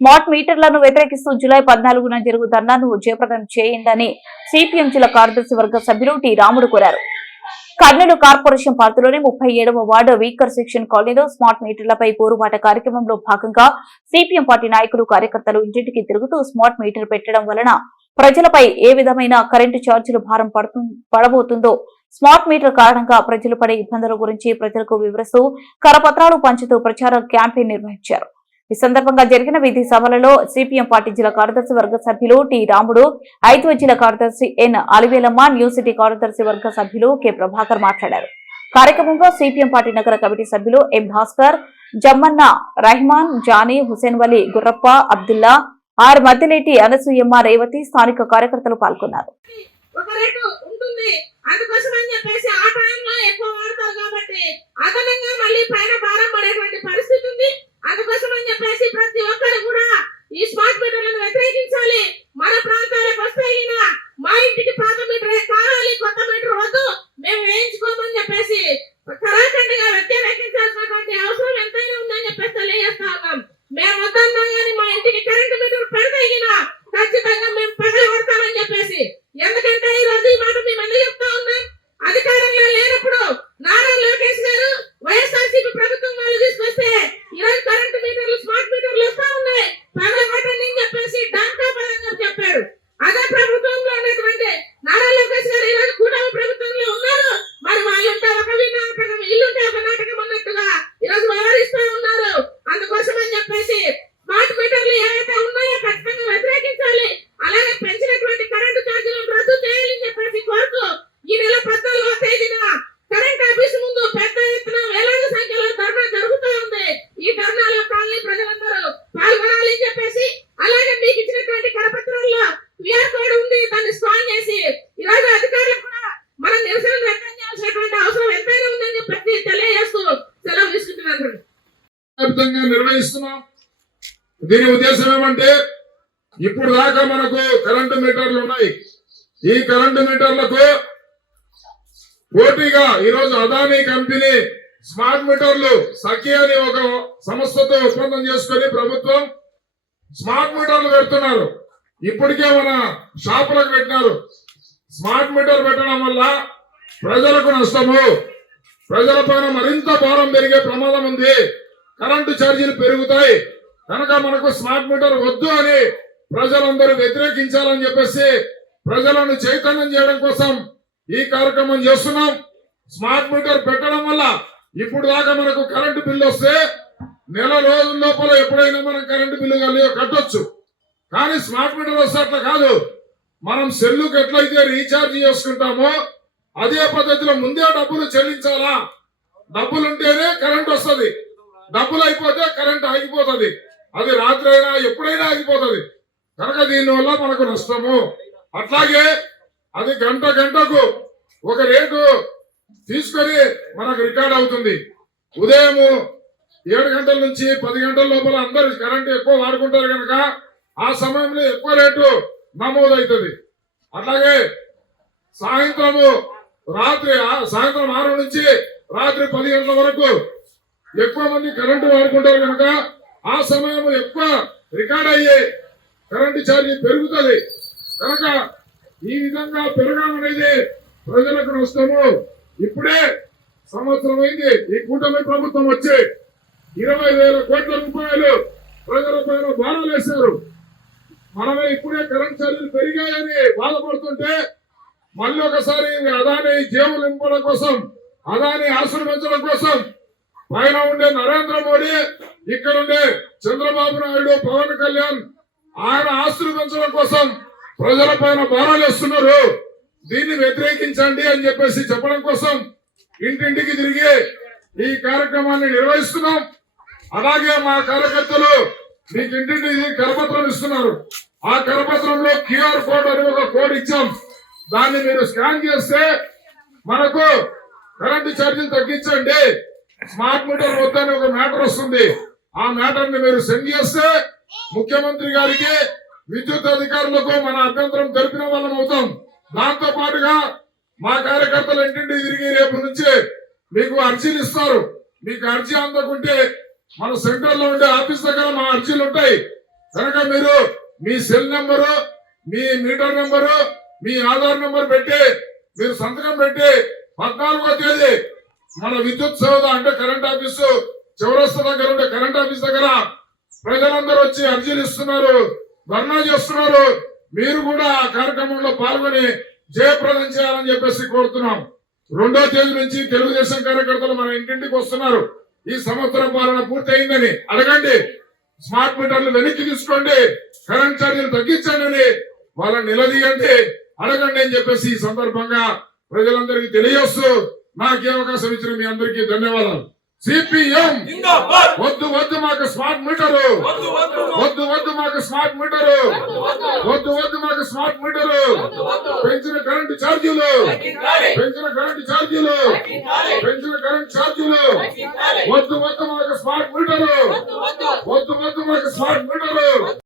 Smart మీటర్లను వ్యతిరేకిస్తూ July 14న జరుగు ధర్నాను జయప్రదం చేయండి సిపిఎం జిల్లా కార్యదర్శి వర్గ సభ్యులు టి రాముడు కోరారు. కర్నూలు కార్పొరేషన్ పరిధిలోని 37వ వార్డు వీకర్ సెక్షన్ కాలనీలో స్మార్ట్ మీటర్లపై పోరుబాట కార్యక్రమంలో భాగంగా సిపిఎం పార్టీ నాయకులు కార్యకర్తలు ఇంటింటికి తిరుగుతూ స్మార్ట్ మీటర్ పెట్టడం వలన ప్రజలపై ఏ విధమైన కరెంటు ఛార్జీలు భారం పడబోతుందో, స్మార్ట్ మీటర్ కారణంగా ప్రజలు పడే ఇబ్బందుల గురించి ప్రజలకు వివరిస్తూ కరపత్రాలు పంచుతూ ప్రచార క్యాంపెయిన్ నిర్వహించారు. ఈ సందర్భంగా జరిగిన విధి సభలలో సిపిఎం పార్టీ జిల్లా కార్యదర్శి వర్గ సభ్యులు టి రాముడు, 5వ జిల్లా కార్యదర్శి ఎన్ అలివేలమ్మ, న్యూ సిటీ కార్యదర్శి వర్గ సభ్యులు కె ప్రభాకర్ మాట్లాడారు. కార్యక్రమంలో సిపిఎం పార్టీ నగర కమిటీ సభ్యులు ఎం భాస్కర్, జమ్మన్న, రహమాన్, జానీ, హుసేన్ వలి, గుర్రప్ప, అబ్దుల్లా, ఆర్ మద్దిలేటి, అనసూయమ్మ, రేవతి, స్థానిక కార్యకర్తలు పాల్గొన్నారు. అందుకోసం అని చెప్పేసి ప్రతి ఒక్కరు కూడా ఈ స్మార్ట్ మీటర్లను వ్యతిరేకించాలి. మన ప్రాంతాలకు వస్తే మా ఇంటికి పాత మీటరే కావాలి, కొత్త మీటర్ వద్దు, మేము వేయించుకోమని చెప్పేసి కరాఖండిగా వ్యతిరేకించాల్సినటువంటి అవసరం ఎంతైనా ఉందని చెప్పేసి తెలియజేస్తా ఉన్నాం. మేము వద్దన్నా కానీ మా ఇంటికి కరెంటు మీటర్ పెడితే ఖచ్చితంగా మేము పగలగొడతామని చెప్పేసి. ఎందుకంటే ఈ రోజు ఈ మాట మేము ఎందుకు చెప్తా ఉన్నాం, అధికారంలో లేనప్పుడు నారా లోకేష్ గారు వైఎస్ఆర్సీపీ ప్రభుత్వం వాళ్ళు తీసుకొస్తే ఈరోజు కరెంటు మీటర్లు, స్మార్ట్ మీటర్లు వస్తా ఉన్నాయి, పగలగొట్టండి అని చెప్పేసి డాంకా పదంగా చెప్పారు. అదే ప్రభుత్వంలో ఉన్నటువంటి నారా లోకేష్ గారు ఈరోజు కూటమి ప్రభుత్వంలో ఉన్నారు. మరి వాళ్ళుంటే ఒక నాటకం, ఇల్లుంటే ఒక నాటకం అన్నట్టుగా ఈరోజు వ్యవహరిస్తూ ఉన్నారు. అందుకోసం అని చెప్పేసి స్మార్ట్ మీటర్లు ఏవైతే ఉన్నాయో ఖచ్చితంగా వ్యతిరేకించాలి. అలాగే పెంచినటువంటి కరెంటు ఛార్జీలను రద్దు చేయాలని చెప్పేసి కోరుతూ ఈ నెల 14వ తేదీన కరెంట్ ఆఫీస్ ముందు పెద్ద ఎత్తున వేలాది సంఖ్యలో ధర్నా జరుగుతూ ఉంది. ఈ ధర్నాలో కాలనీ ప్రజలందరూ పాల్గొనాలి అని చెప్పేసి, అలాగే మీకు ఇచ్చినటువంటి కరపత్రంలో క్యూఆర్ కోడ్ ఉంది, దాన్ని స్కాన్ చేసి ఈరోజు అధికారులు కూడా మనం నిరసన వ్యక్తం చేయాల్సినటువంటి అవసరం ఎంతైనా ఉందని చెప్పి తెలియజేస్తూ సెలవు తీసుకుంటున్నాను. నిర్వహిస్తున్నాం. దీని ఉద్దేశం ఏమంటే, ఇప్పుడు దాకా మనకు కరెంటు మీటర్లు ఉన్నాయి. ఈ కరెంటు మీటర్లకు పోటీగా ఈరోజు అదానీ కంపెనీ స్మార్ట్ మీటర్లు సఖి అని ఒక సంస్థతో ఒప్పందం చేసుకుని ప్రభుత్వం స్మార్ట్ మీటర్లు పెడుతున్నారు. ఇప్పటికే మన షాపులకు పెట్టినారు. స్మార్ట్ మీటర్ పెట్టడం వల్ల ప్రజలకు నష్టము, ప్రజల పైన మరింత భారం పెరిగే ప్రమాదం ఉంది, కరెంటు ఛార్జీలు పెరుగుతాయి. కనుక మనకు స్మార్ట్ మీటర్ వద్దు అని ప్రజలందరూ వ్యతిరేకించాలని చెప్పేసి ప్రజలను చైతన్యం చేయడం కోసం ఈ కార్యక్రమం చేస్తున్నాం. స్మార్ట్ మీటర్ పెట్టడం వల్ల ఇప్పుడు దాకా మనకు కరెంటు బిల్లు వస్తే నెల రోజుల లోపల ఎప్పుడైనా మనం కరెంటు బిల్లు కట్టొచ్చు. కానీ స్మార్ట్ మీటర్ వస్తే అట్లా కాదు. మనం సెల్లుకి ఎట్లయితే రీఛార్జ్ చేసుకుంటామో అదే పద్ధతిలో ముందే డబ్బులు చెల్లించాలా. డబ్బులు ఉంటేనే కరెంట్ వస్తుంది, డబ్బులు అయిపోతే కరెంట్ ఆగిపోతుంది. అది రాత్రి అయినా ఎప్పుడైనా ఆగిపోతుంది. కనుక దీనివల్ల మనకు నష్టము. అట్లాగే అది గంటకు ఒక రేటు తీసుకొని మనకు రికార్డ్ అవుతుంది. ఉదయం 7 గంటల నుంచి 10 గంటల లోపల అందరూ కరెంట్ ఎక్కువ వాడుకుంటారు కనుక ఆ సమయంలో ఎక్కువ రేటు నమోదవుతుంది. అట్లాగే సాయంత్రం 6 నుంచి రాత్రి 10 గంటల వరకు ఎక్కువ మంది కరెంటు వాడుకుంటారు కనుక ఆ సమయం ఎక్కువ రికార్డ్ అయ్యే కరెంటు ఛార్జీ పెరుగుతుంది. కనుక ఈ విధంగా పెరగడం అనేది ప్రజలకు నష్టము. ఇప్పుడే సంవత్సరం అయింది ఈ కూటమి ప్రభుత్వం వచ్చి 20,000 కోట్ల రూపాయలు ప్రజల పైన భారాలు వేశారు. మనమే ఇప్పుడే కరెంట్ ఛార్జీలు పెరిగాయని బాధపడుతుంటే మళ్ళీ ఒకసారి అదాని జేబులు నింపడం కోసం, అదాని ఆస్తులు పెంచడం కోసం పైన ఉండే నరేంద్ర మోడీ, ఇక్కడ ఉండే చంద్రబాబు నాయుడు, పవన్ కళ్యాణ్ ఆయన ఆస్తులు పెంచడం కోసం ప్రజల పైన భారాలు వేస్తున్నారు. దీన్ని వ్యతిరేకించండి అని చెప్పేసి చెప్పడం కోసం ఇంటింటికి తిరిగి ఈ కార్యక్రమాన్ని నిర్వహిస్తున్నాం. అలాగే మా కార్యకర్తలు మీకు ఇంటింటికి కరపత్రం ఇస్తున్నారు. ఆ కరపత్రంలో క్యూఆర్ కోడ్ అని ఒక కోడ్ ఇచ్చాం. దాన్ని మీరు స్కాన్ చేస్తే మనకు కరెంటు ఛార్జీలు తగ్గించండి, స్మార్ట్ మీటర్ వద్దని ఒక మ్యాటర్ వస్తుంది. ఆ మ్యాటర్ ని మీరు సెండ్ చేస్తే ముఖ్యమంత్రి గారికి, విద్యుత్ అధికారులకు మన అభ్యంతరం తెలిపిన వాళ్ళం అవుతాం. దాంతో పాటుగా మా కార్యకర్తలు ఇంటింటి తిరిగి రేపు నుంచి మీకు అర్జీలు ఇస్తారు. మీకు అర్జీ అందకుంటే మన సెంటర్ లో ఉండే ఆఫీస్ దగ్గర మా అర్జీలు ఉంటాయి. కనుక మీరు మీ సెల్ నెంబరు, మీ మీటర్ నెంబరు, మీ ఆధార్ నెంబర్ పెట్టి మీరు సంతకం పెట్టి 14వ తేదీ మన విద్యుత్ సౌధ అంటే కరెంట్ ఆఫీసు చౌరస్తా దగ్గర ఉండే కరెంట్ ఆఫీస్ దగ్గర ప్రజలందరూ వచ్చి అర్జీలు ఇస్తున్నారు, ధర్నా చేస్తున్నారు. మీరు కూడా ఆ కార్యక్రమంలో పాల్గొని జయప్రదం చేయాలని చెప్పేసి కోరుతున్నాం. 2వ తేదీ నుంచి తెలుగుదేశం కార్యకర్తలు మన ఇంటింటికి వస్తున్నారు. ఈ సంవత్సరం పాలన పూర్తి అయిందని అడగండి, స్మార్ట్ మీటర్లు వెనక్కి తీసుకోండి, కరెంట్ ఛార్జీలు తగ్గించండి అని వాళ్ళని నిలదీయండి, అడగండి అని చెప్పేసి ఈ సందర్భంగా ప్రజలందరికీ తెలియజేస్తూ నాకు ఈ అవకాశం ఇచ్చిన మీ అందరికీ ధన్యవాదాలు. సిపిఎం వద్దు వద్దు మాకు స్మార్ట్ మీటరు, వద్దు వద్దు మాకు స్మార్ట్ మీటరు, వద్దు వద్దు మాకు స్మార్ట్ మీటరు, పెంచిన కరెంటు ఛార్జీలు, పెంచిన కరెంటు ఛార్జీలు, పెంచిన కరెంటు ఛార్జీలు, వద్దు వద్దు మాకు స్మార్ట్ మీటరు, వద్దు వద్దు మాకు స్మార్ట్ మీటరు.